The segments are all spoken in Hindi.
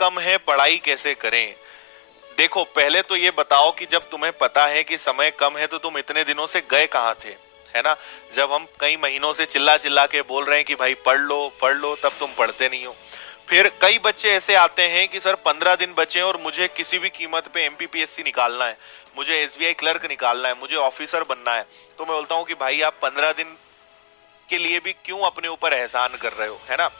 कम है, पढ़ाई कैसे करें। देखो, पहले तो ये बताओ कि जब तुम्हें पता है कि समय कम है तो तुम इतने दिनों से गए कहाँ थे, है ना। जब हम कई महीनों से चिल्ला चिल्ला के बोल रहे हैं कि भाई पढ़ लो, तब तुम पढ़ते नहीं हो। फिर कई बच्चे ऐसे आते हैं कि सर 15 दिन बचे हैं और मुझे किसी भी कीमत पे एमपीपीएससी निकालना है, मुझे एसबीआई क्लर्क निकालना है, मुझे ऑफिसर बनना है। तो मैं बोलता हूँ कि भाई आप 15 दिन के लिए भी क्यों अपने ऊपर एहसान कर रहे हो, है ना।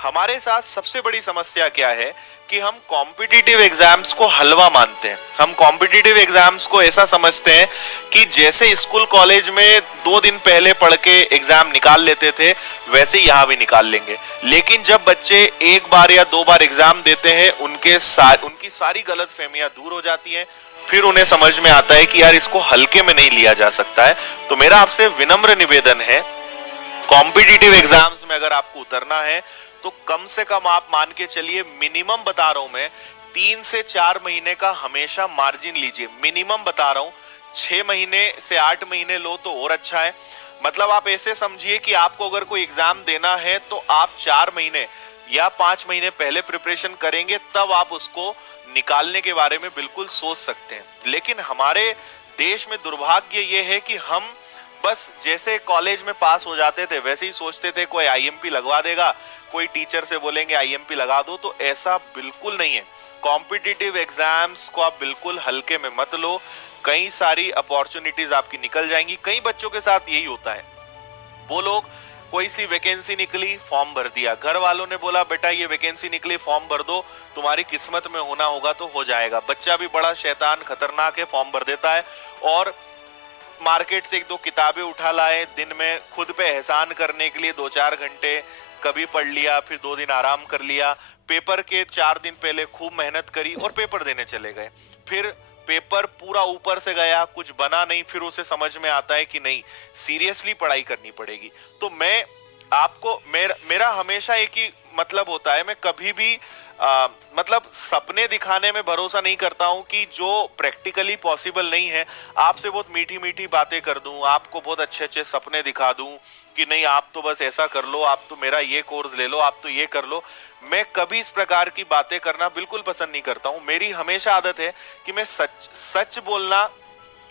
हमारे साथ सबसे बड़ी समस्या क्या है कि हम कॉम्पिटिटिव एग्जाम्स को हलवा मानते हैं। हम कॉम्पिटिटिव एग्जाम्स को ऐसा समझते हैं कि जैसे स्कूल कॉलेज में 2 दिन पहले पढ़ के एग्जाम निकाल लेते थे, वैसे यहाँ भी निकाल लेंगे। लेकिन जब बच्चे एक बार या 2 बार एग्जाम देते हैं, उनकी सारी गलतफहमियां दूर हो जाती हैं। फिर उन्हें समझ में आता है कि यार इसको हल्के में नहीं लिया जा सकता है। तो मेरा आपसे विनम्र निवेदन है, कॉम्पिटिटिव एग्जाम्स में अगर आपको उतरना है तो कम से कम आप मान के चलिए, मिनिमम बता रहा हूं मैं, 3 से 4 महीने का हमेशा मार्जिन लीजिए। मिनिमम बता रहा हूं, 6 महीने से 8 महीने लो तो और अच्छा है। मतलब आप ऐसे समझिए कि आपको अगर कोई एग्जाम देना है तो आप 4 महीने या 5 महीने पहले प्रिपरेशन करेंगे, तब आप उसको निकालने के बारे में बिल्कुल सोच सकते हैं। लेकिन हमारे देश में दुर्भाग्य ये है कि हम बस जैसे कॉलेज में पास हो जाते थे वैसे ही सोचते थे कोई आईएमपी लगवा देगा, कोई टीचर से बोलेंगे आईएमपी लगा दो। तो ऐसा बिल्कुल नहीं है। कॉम्पिटिटिव एग्जाम्स को आप बिल्कुल हल्के में मत लो। कई सारी अपॉर्चुनिटीज आपकी निकल जाएंगी। कई बच्चों के साथ यही होता है, वो लोग कोई सी वैकेंसी निकली, फॉर्म भर दिया, घर वालों ने बोला बेटा ये वैकेंसी निकली, फॉर्म भर दो, तुम्हारी किस्मत में होना होगा तो हो जाएगा। बच्चा भी बड़ा शैतान खतरनाक है, फॉर्म भर देता है और मार्केट से 1-2 किताबें उठा लाए, दिन में खुद पे एहसान करने के लिए 2-4 घंटे कभी पढ़ लिया, फिर 2 दिन आराम कर लिया, पेपर के 4 दिन पहले खूब मेहनत करी और पेपर देने चले गए। फिर पेपर पूरा ऊपर से गया, कुछ बना नहीं, फिर उसे समझ में आता है कि नहीं, सीरियसली पढ़ाई करनी पड़ेगी। तो मैं आपको मेरा हमेशा एक ही मतलब होता है, मैं कभी भी मतलब सपने दिखाने में भरोसा नहीं करता हूं कि जो प्रैक्टिकली पॉसिबल नहीं है। आपसे बहुत मीठी मीठी बातें कर दूं, आपको बहुत अच्छे अच्छे सपने दिखा दूं कि नहीं आप तो बस ऐसा कर लो, आप तो मेरा ये कोर्स ले लो, आप तो ये कर लो। मैं कभी इस प्रकार की बातें करना बिल्कुल पसंद नहीं करता हूं। मेरी हमेशा आदत है कि मैं सच सच बोलना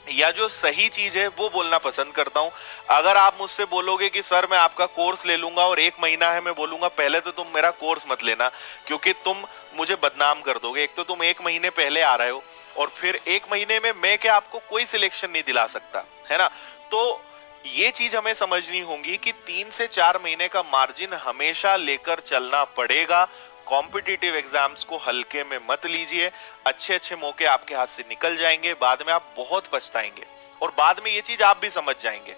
या जो सही चीज है वो बोलना पसंद करता हूं। अगर आप मुझसे बोलोगे कि सर मैं आपका कोर्स ले लूंगा और 1 महीना है, मैं बोलूंगा पहले तो तुम मेरा कोर्स मत लेना, क्योंकि तुम मुझे बदनाम कर दोगे। एक तो तुम 1 महीने पहले आ रहे हो और फिर 1 महीने में मैं क्या आपको कोई सिलेक्शन नहीं दिला सकता, है ना। तो ये चीज हमें समझनी होगी कि 3 से 4 महीने का मार्जिन हमेशा लेकर चलना पड़ेगा। कॉम्पिटिटिव एग्जाम्स को हल्के में मत लीजिए। अच्छे अच्छे मौके आपके हाथ से निकल जाएंगे, बाद में आप बहुत पछताएंगे और बाद में ये चीज आप भी समझ जाएंगे।